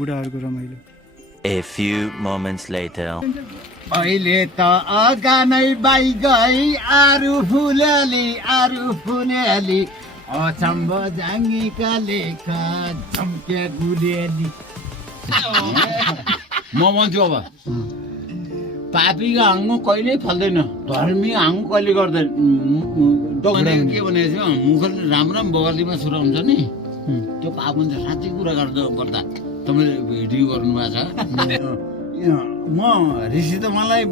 बुढाहरूको रमाइलो। A few moments later. अहिले त अगानै बाई गई आरु फुलेली अचम्ब जाङ्गीका लेख झम्के गुलेली। म भन्छु अब पापीको आङ्गो कहिल्यै फल्दैन, धर्मी आङ्गो कहिले गर्दैन। दोकाने के भनेको थियो, मुखले राम्रो बगलीमा सुरु हुन्छ नि, त्यो पाप हुन्छ। साँच्चै कुरा गर्दा तपाईँले भिडियो गर्नुभएको छ। म ऋषि त मलाई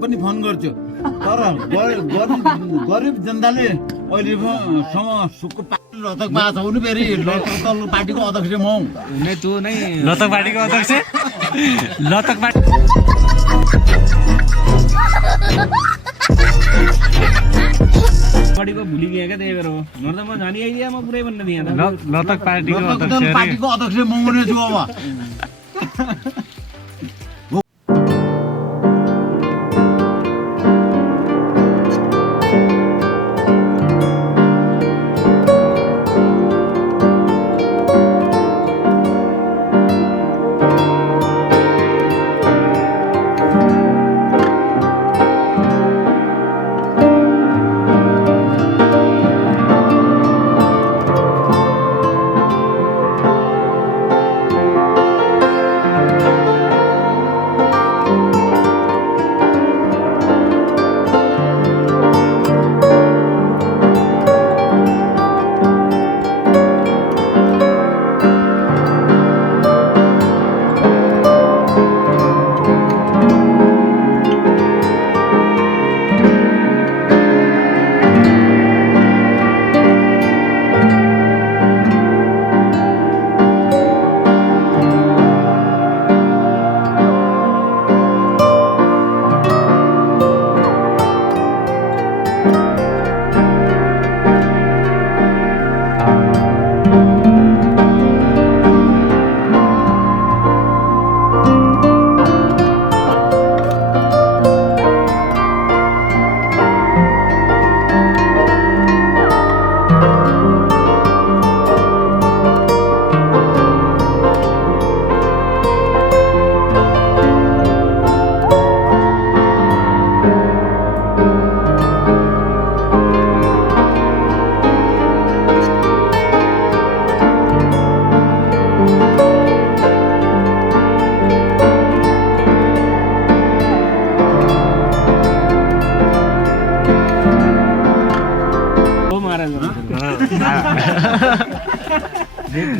पनि फोन गर्छु, तर गरिब जनताले अहिलेसम्म सुक्को लतक पाएको छ भने फेरि तल्लो पार्टीको अध्यक्ष म हुँ। तँ नै लतक पार्टीको अध्यक्ष? लतक पार्टी पार्टीको भुलि गए क्या, त्यही भएर हो। नर्दा म जानी आइदिया म पुरै भन्न दिएँ लतक पार्टीको अध्यक्ष म हुनेछु अब।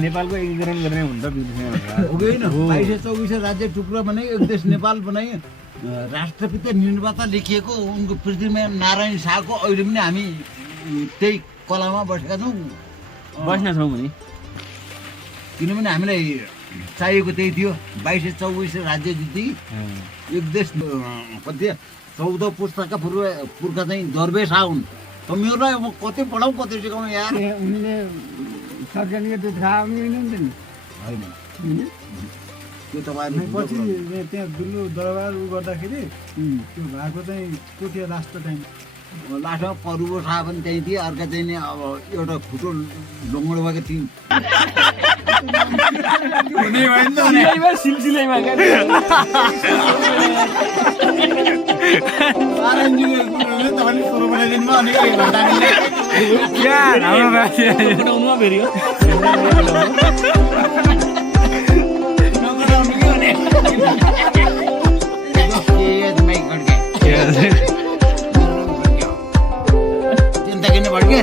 नेपालको एकीकरण गर्ने हुन्छ। 2224 राज्य टुक्रा बनाई, एक देश नेपाल बनाई। राष्ट्रपिता निर्माता लेखिएको उनको पृथ्वीनारायण नारायण शाहको अहिले पनि हामी त्यही कलामा बसेका छौँ, बस्न छौँ नि। किनभने हामीलाई चाहिएको त्यही थियो। 2224 राज्य जित्ती, एक देश। कति 14 पुस्ताका पुर्खा चाहिँ दरवेश हुन्। तपाईँहरूलाई अब कति पढाउँ कति सिकाउँ यार। उनीले सर्जनीको त्यो थाहा हुनुहुन्थ्यो नि होइन त्यो तपाईँहरू पछि त्यहाँ दुल्लो दरबार उ गर्दाखेरि त्यो भएको चाहिँ कोटिया लास्ट टाइम लास्टमा परुको शाह पनि त्यही थिए। अर्का चाहिँ नि अब एउटा खुट्टो डोङ्गो भएको थियो। सिलसिलैमा चिन्ता किन भड्के